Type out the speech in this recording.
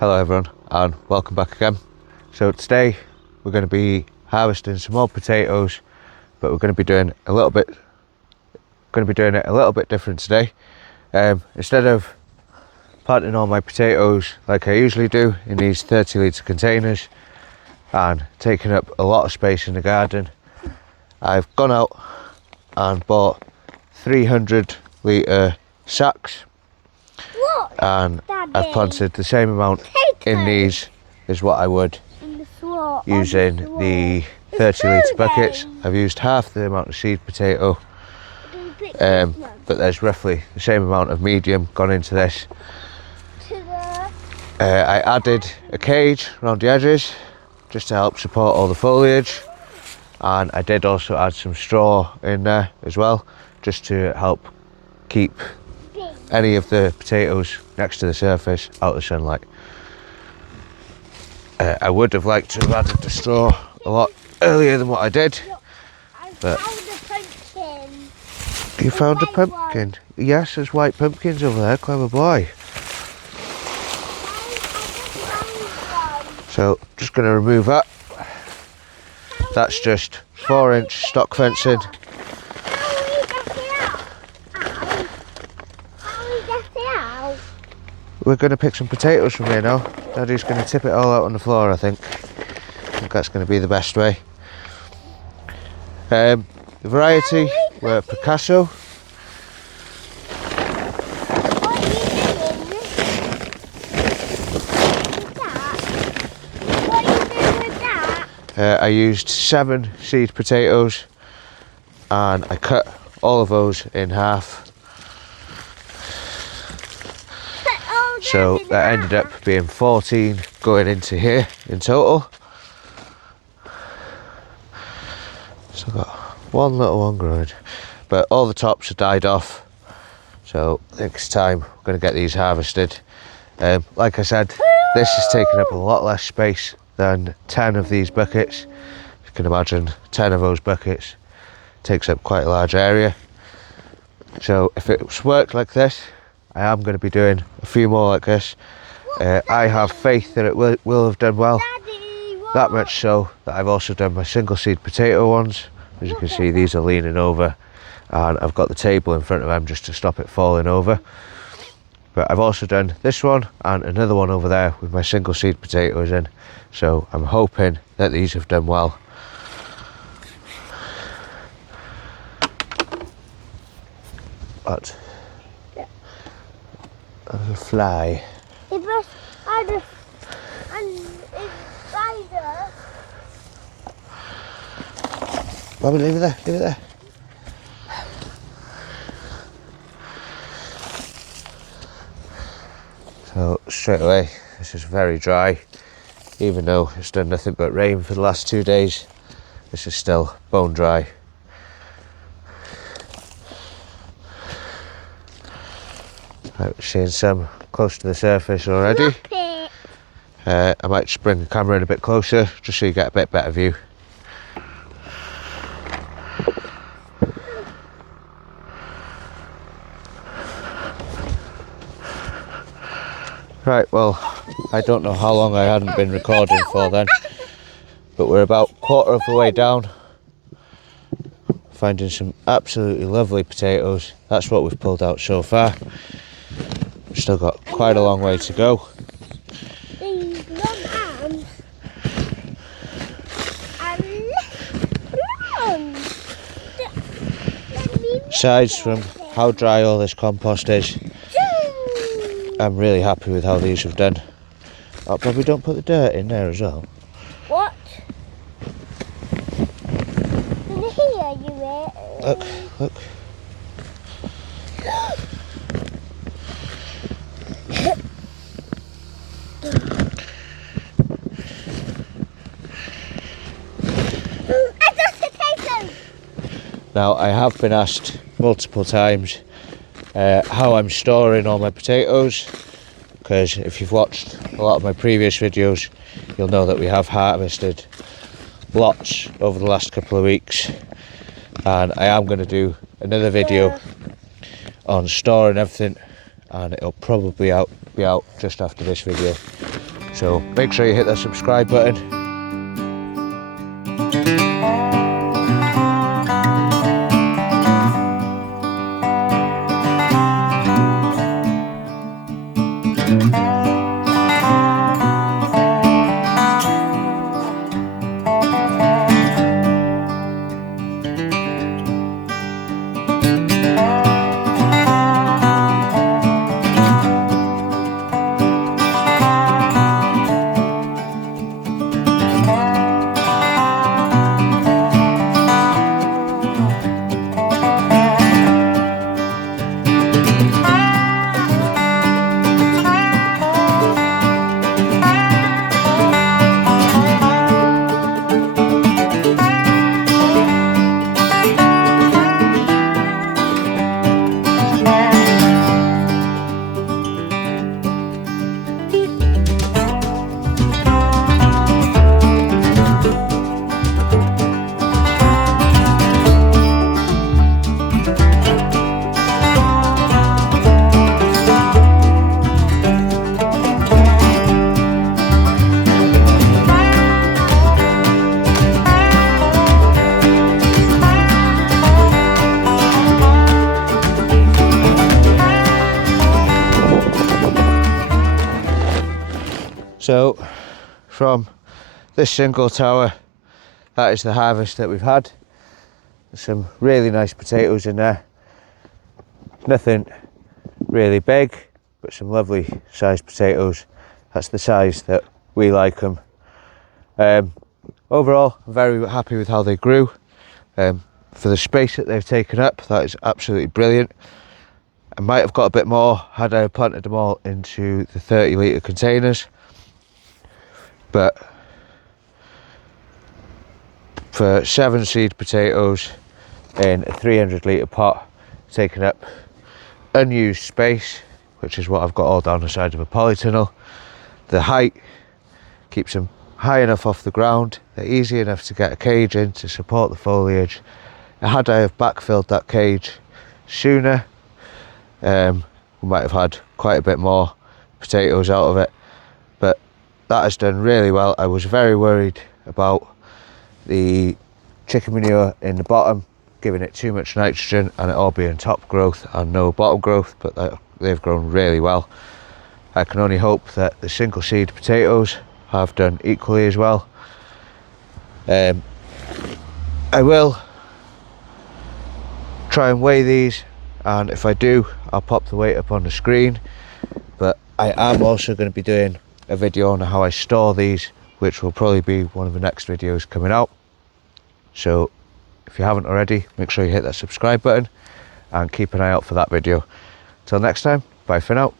Hello everyone and welcome back again. So today we're going to be harvesting some more potatoes, but we're going to be doing it a little bit different today. Instead of planting all my potatoes like I usually do in these 30-litre containers and taking up a lot of space in the garden, I've gone out and bought 300-litre sacks. What, and Daddy? I've planted the same amount in these as what I would using the 30-litre buckets. I've used half the amount of seed potato, but there's roughly the same amount of medium gone into this. I added a cage around the edges just to help support all the foliage, and I did also add some straw in there as well just to help keep any of the potatoes next to the surface out of sunlight. I would have liked to have added the straw a lot earlier than what I did. But found a pumpkin. You found a pumpkin? Yes, there's white pumpkins over there, clever boy. So just going to remove that. That's just 4-inch stock fencing. We're going to pick some potatoes from here now. Daddy's going to tip it all out on the floor, I think. I think that's going to be the best way. The variety were Picasso. I used 7 seed potatoes and I cut all of those in half. So that ended up being 14 going into here in total. So I've got one little one growing, but all the tops are died off. So I think it's time we're going to get these harvested. Like I said, this is taking up a lot less space than 10 of these buckets. You can imagine 10 of those buckets takes up quite a large area. So if it's worked like this, I am going to be doing a few more like this. I have faith that it will have done well. That much so that I've also done my single seed potato ones. As you can see, these are leaning over and I've got the table in front of them just to stop it falling over. But I've also done this one and another one over there with my single seed potatoes in. So I'm hoping that these have done well. But a fly. Bobby, leave it there, leave it there. So straight away, this is very dry. Even though it's done nothing but rain for the last 2 days, this is still bone dry. Right, we're seeing some close to the surface already. I might just bring the camera in a bit closer just so you get a bit better view. Right, well, I don't know how long I hadn't been recording for then, but we're about quarter of the way down, finding some absolutely lovely potatoes. That's what we've pulled out so far. We've still got quite a long way to go. Aside from how dry all this compost is, I'm really happy with how these have done. Oh, probably don't put the dirt in there as well. What? Can you hear you? Look, look. Now, I have been asked multiple times how I'm storing all my potatoes, because if you've watched a lot of my previous videos, you'll know that we have harvested lots over the last couple of weeks, and I am going to do another video on storing everything, and it'll probably be out just after this video. So make sure you hit that subscribe button. So from this single tower, that is the harvest that we've had. There's some really nice potatoes in there. Nothing really big, but some lovely sized potatoes. That's the size that we like them. Overall, I'm very happy with how they grew. For the space that they've taken up, that is absolutely brilliant. I might have got a bit more had I planted them all into the 30-litre containers. But for 7 seed potatoes in a 300-litre pot, taking up unused space, which is what I've got all down the side of a polytunnel. The height keeps them high enough off the ground. They're easy enough to get a cage in to support the foliage. Had I have backfilled that cage sooner, we might have had quite a bit more potatoes out of it. But that has done really well. I was very worried about the chicken manure in the bottom, giving it too much nitrogen and it all being top growth and no bottom growth, but they've grown really well. I can only hope that the single seed potatoes have done equally as well. I will try and weigh these, and if I do, I'll pop the weight up on the screen. But I am also going to be doing a video on how I store these, which will probably be one of the next videos coming out. So if you haven't already, make sure you hit that subscribe button and keep an eye out for that video. Till next time, bye for now.